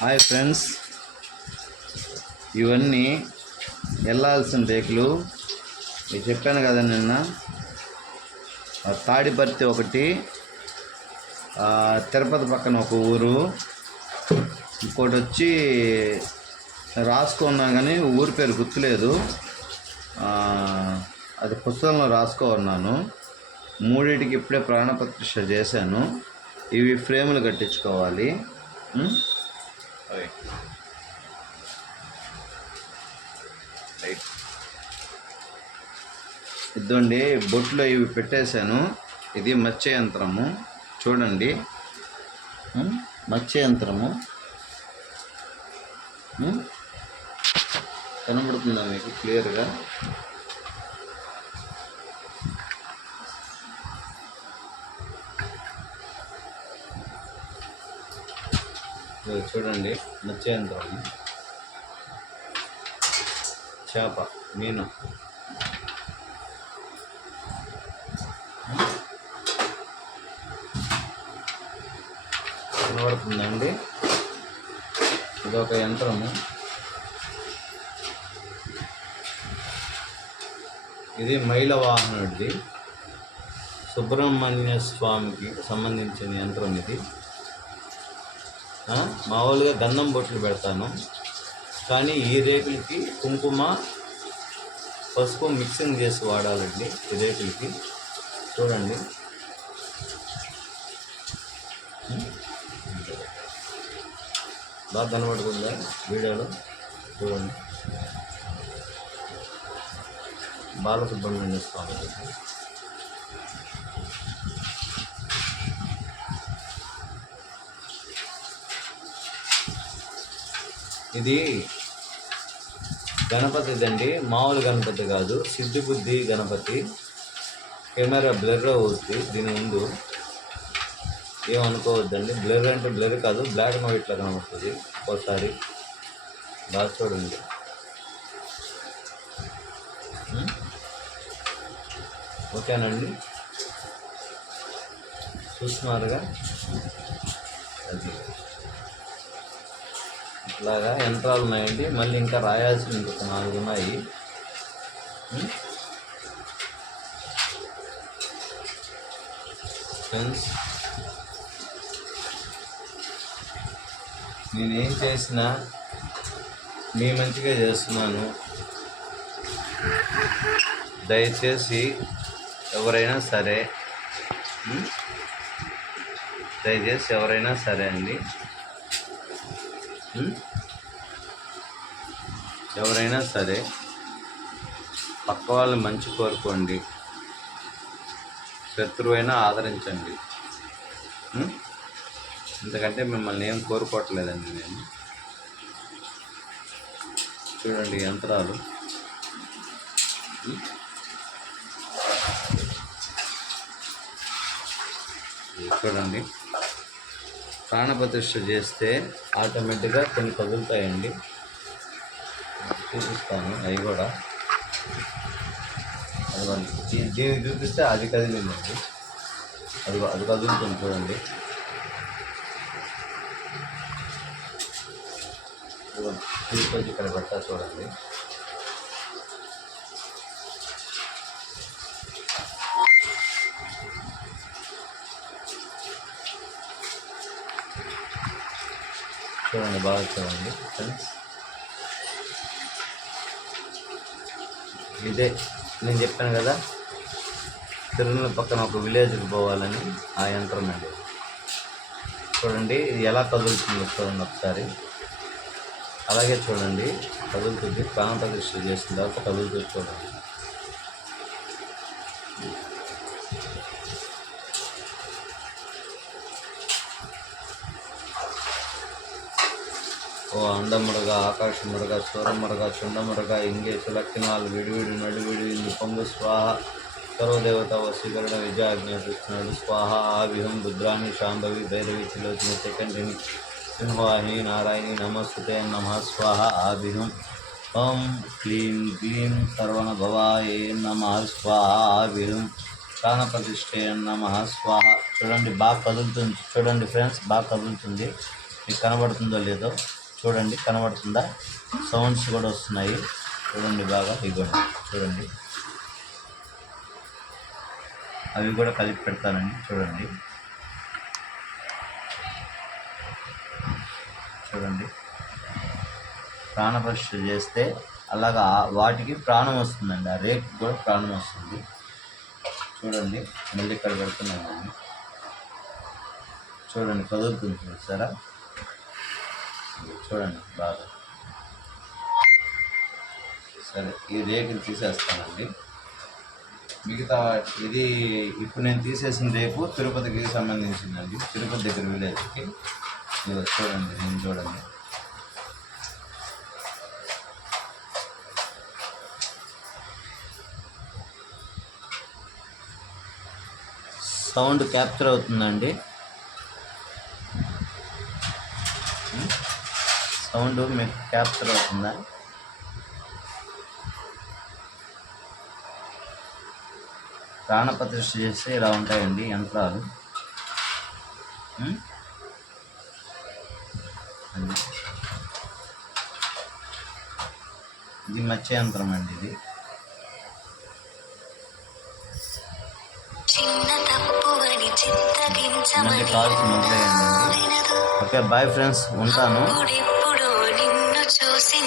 Hi friends, ఇవన్నీ వెళ్ళాల్సిన రేకులు. నేను చెప్పాను కదా నిన్న, తాడిపర్తి ఒకటి, తిరుపతి పక్కన ఒక ఊరు, ఇంకోటి వచ్చి రాసుకున్నా కానీ ఊరి పేరు గుర్తులేదు. అది పుస్తకంలో రాసుకోన్నాను. మూడింటికి ఇప్పుడే ప్రాణప్రతిష్ఠ చేశాను. ఇవి ఫ్రేములు కట్టించుకోవాలి. ఇద్దండి, బొట్లో ఇవి పెట్టేశాను. ఇది మత్స్య యంత్రము, చూడండి. మత్స్య యంత్రము కనబడుతుందా మీకు క్లియర్గా? చూడండి, మత్స్య యంత్రము, చేప, మీను. కనబడుతుందండి. ఇదొక యంత్రము. ఇది మైల వాహనుడిది, సుబ్రహ్మణ్య స్వామికి సంబంధించిన యంత్రం ఇది. మామూలుగా గంధం బొట్లు పెడతాను, కానీ ఈ రేకులకి కుంకుమ పసుపు మిక్సింగ్ చేసి వాడాలండి. ఈ రేకులకి చూడండి, బాగా కనబడుతుందా వీడియోలో? చూడండి, బాలసుబ్రహ్మణ్య స్వామి. ఇది గణపతిదండి, మామూలు గణపతి కాదు, సిద్ధిబుద్ధి గణపతి. కెమెరా బ్లర్ అవుతుంది దీని ముందు, ఏమనుకోవద్దండి. బ్లర్ అంటే బ్లర్ కాదు, బ్లాక్ అండ్ వైట్లో కనబడుతుంది ఒకసారి. బాగా చూడండి. ఓకేనండి, చూస్తున్నారుగా? అది ఇట్లాగా యంత్రాలు ఉన్నాయండి. మళ్ళీ ఇంకా రాయాల్సి ఇంకొక 4 ఉన్నాయి. ఫ్రెండ్స్, నేనేం చేసినా మీ మంచిగా చేస్తున్నాను. దయచేసి ఎవరైనా సరే అండి, ఎవరైనా సరే పక్క వాళ్ళు మంచి కోరుకోండి, శత్రువైనా ఆదరించండి. ఎందుకంటే మిమ్మల్ని ఏం కోరుకోవట్లేదండి నేను. చూడండి యంత్రాలు, చూడండి. ప్రాణప్రతిష్ఠ చేస్తే ఆటోమేటిక్గా కొన్ని కదులుతాయండి. చూపిస్తాను అవి కూడా. దీన్ని చూపిస్తే అది కదిలిందండి, అది కదులుతుంది చూడండి. తీసుకొచ్చి ఇక్కడ పెట్టా చూడండి. చూడండి, బాగా చూడండి ఫ్రెండ్స్. ఇదే నేను చెప్పాను కదా, తిరుమల పక్కన ఒక విలేజ్కి పోవాలని, ఆ యంత్రం అండి. చూడండి ఇది ఎలా కదులుతుందో చూడండి ఒకసారి. అలాగే చూడండి, కదులుతుంది. ప్రాణప్రతిష్ఠ చేసిన తర్వాత కదులుతుంది చూడండి. ఓ అండమురగా, ఆకాశమురగా, స్వరమురగా, చుండమురగా, ఇంగేసు లక్షణాలు విడివిడి నడివిడి ఇందు పొంగు స్వాహ. సర్వదేవత వశీకరణ విజయాజ్ఞాపిస్తున్నాడు. స్వాహ. ఆవిహం రుద్రాణి శాంభవి భైరవి త్రిలోచని సెకండిని సింహవాహిని నారాయణి నమస్తుతే నమః స్వాహ. ఆవిహం ఓం క్లీం క్లీం సర్వణ భవాయే నమః స్వాహ. ఆవిహం ప్రాణప్రతిష్ఠే నమః స్వాహ. చూడండి బాగా కదులుతుంది, చూడండి ఫ్రెండ్స్, బాగా కదులుతుంది. మీకు కనబడుతుందో లేదో చూడండి, కనబడుతుందా? సౌండ్స్ కూడా వస్తున్నాయి చూడండి బాగా, ఇవ్వండి చూడండి, అవి కూడా కలిపి పెడతానండి చూడండి. చూడండి, ప్రాణప్రతిష్ఠ చేస్తే అలాగా వాటికి ప్రాణం వస్తుందండి, ఆ రేపు కూడా ప్రాణం వస్తుంది. చూడండి, మళ్ళీ ఇక్కడ పెడుతున్నానండి, చూడండి కదులుతుంది చూసారా? చూడండి బాగా. సరే, ఈ రేకులు తీసేస్తానండి. మిగతా ఇది ఇప్పుడు నేను తీసేసిన రేపు తిరుపతికి సంబంధించిందండి, తిరుపతి దగ్గర విలేజ్కి. చూడండి, నేను చూడండి, సౌండ్ క్యాప్చర్ అవుతుందండి, సౌండ్ మీకు క్యాప్చర్ అవుతుందా? ప్రాణప్రతిష్ఠ చేస్తే ఇలా ఉంటాయండి యంత్రాలు. ఇది మత్స్య యంత్రం అండి, ఇది మళ్ళీ కాల్స్ మొదలయ్యండి. ఓకే, బాయ్ ఫ్రెండ్స్, ఉంటాను.